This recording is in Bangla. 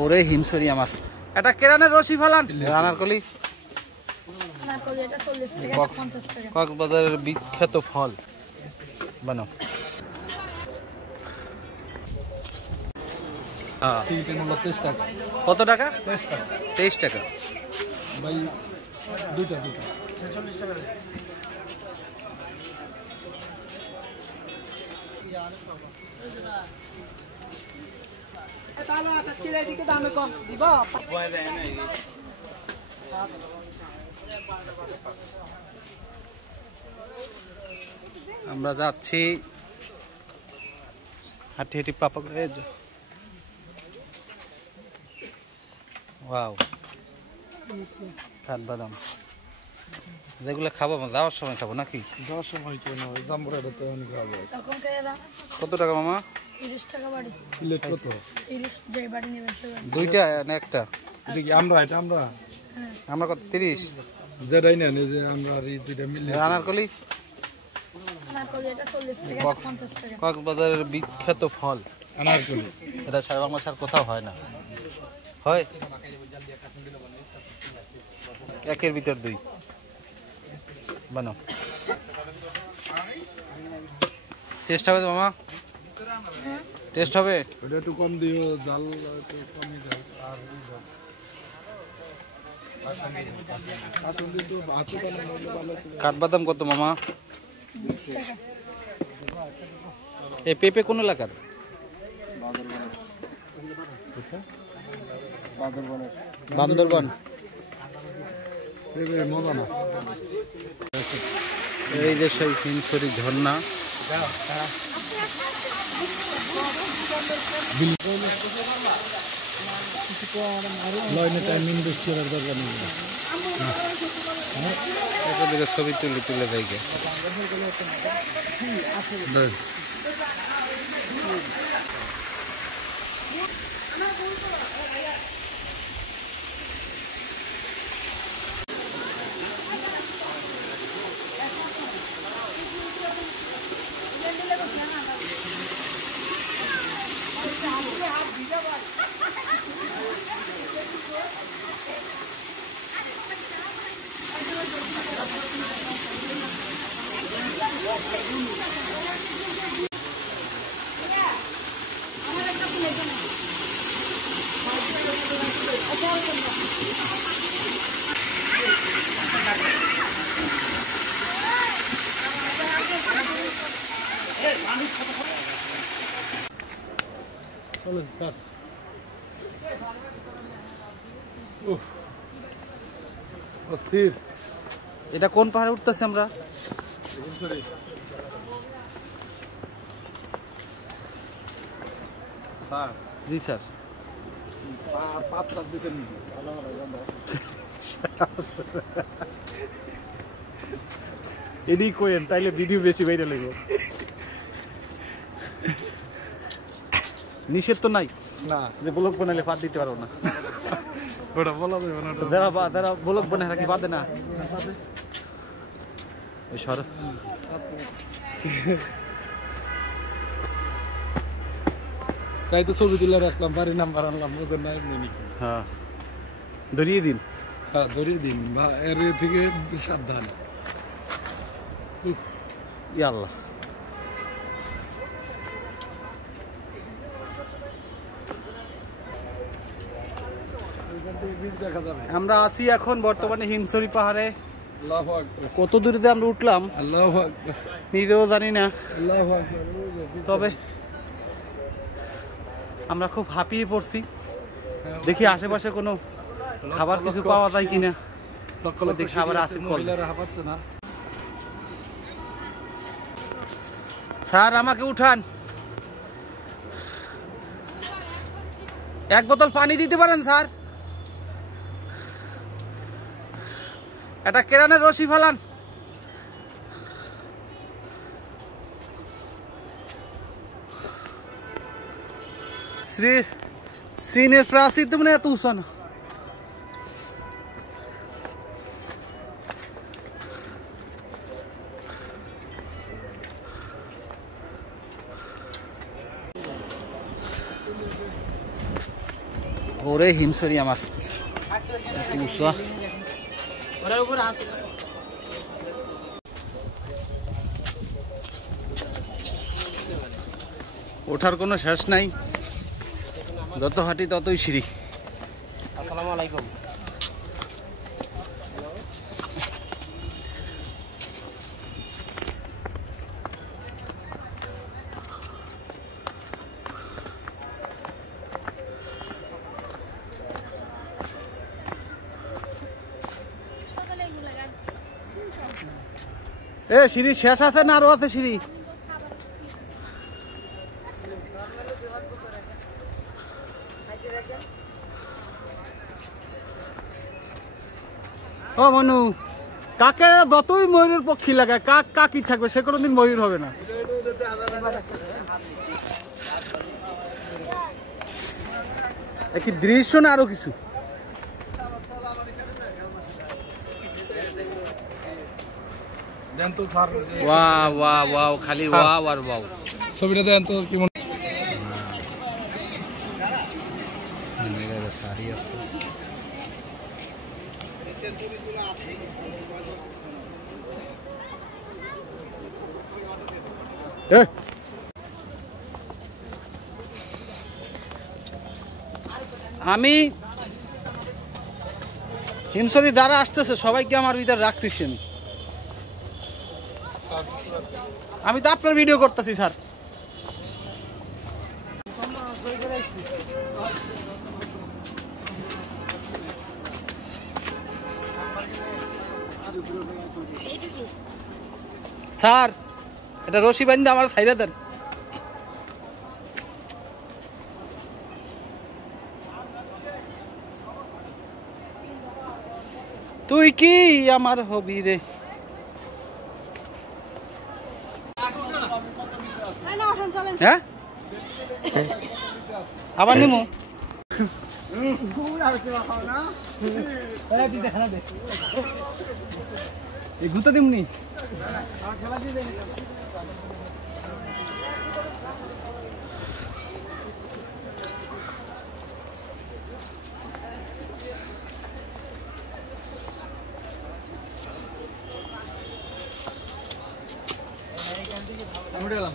ওরে হিমসরি আমার এটা কেরানের রশি ফালান আনারকলি কক্সবাজারের বিখ্যাত ফল বানাও কত টাকা 23 টাকা ভাই দুইটা 46 টাকা আমরা যাচ্ছি হাঁটি হাঁটি পাপা করে ওয়াও কাঠবাদাম যেগুলো খাবো যাওয়ার সময় খাবো নাকি যাওয়ার সময় কেন জাম্বুরা তো অনেক খাবো কত টাকা মামা 30 টাকা বাড়ি প্লেট কত 30 যেই বাড়ি নেবেন দুইটা না একটা এটা কি আমরা আমরা কত 30 যেটাই না যে আমরা এই দুইটা মিলে আনারকলি এটা 40 টাকা 50 টাকা কক্সবাজারের বিখ্যাত ফল আনারকলি এটা সারা বাংলাদেশ আর কোথাও হয় না হয় একের ভিতর দুই বানাও টেস্ট হবে তো মামা টেস্ট হবে এটা একটু কম দিও জাল একটু কমই দাও আর কাঠবাদাম কত মামা 20 টাকা এই পেঁপে কোন এলাকার বান্দরবান মজা না এই যে সেই হিমছড়ি ঝর্ণা ছবি তুলে তুলে দেয় চলুন স্যার অস্থির এটা কোন পাহাড়ে উঠতেছে আমরা জি স্যার এডি কোয়েন তাইলে ভিডিও বেশি বাইরে লাগবে নিষেধ তো নাই না যে ব্লগ বানালে বাদ দিতে পারবো না ওটা বলা যাবে না যারা ব্লগ বানায় নাকি বাদে না ওই সর তাই তো ছবি তুলে রাখলাম বাড়ির নাম্বার আনলাম ওদের না এমনি হ্যাঁ ধরিয়ে দিন হ্যাঁ ধরিয়ে দিন বা এর থেকে সাবধান আল্লাহ আমরা আছি এখন বর্তমানে হিমছড়ি পাহাড়ে কত দূরে আমরা উঠলাম আল্লাহু আকবার নিজেও জানি না আল্লাহু আকবার তবে আমরা খুব হাঁপিয়ে পড়ছি দেখি আশেপাশে কোনো খাবার কিছু পাওয়া যায় কিনা দেখি আবার আসিফ কল স্যার আমাকে উঠান এক বোতল পানি দিতে পারেন স্যার এটা কেরানের রশি ফালান सीनियर प्रासी तुमने तू सन ওরে হিমসরি আমার উঁচা। ওঠার কোনো শেষ নাই, যত হাঁটি ততই সিঁড়ি। আসসালামু আলাইকুম। এ সিঁড়ি শেষ আছে না আরো আছে সিঁড়ি? ও মনু, কাকে যতই ময়ূরের পক্ষী লাগায় কাক কাকই থাকবে, সে কোনোদিন ময়ূর হবে না। কি দৃশ্য না আরো কিছু? ওয়াও ওয়াও ওয়াও, খালি ওয়াও আর ওয়াও। ছবিটা দেন তো কেমন। আমি হিমসরি দ্বারা আসতেছে, সবাইকে আমার ভিতরে রাখতেছি। আমি তো আপনার ভিডিও করতেছি স্যার। স্যার এটা রশি বান্ধে আমার ছাইরা দেন। তুই কি আমার হবি রে। হ্যাঁ আবার নিমু এই ঘুরতে দিমনি। আমি গেলাম।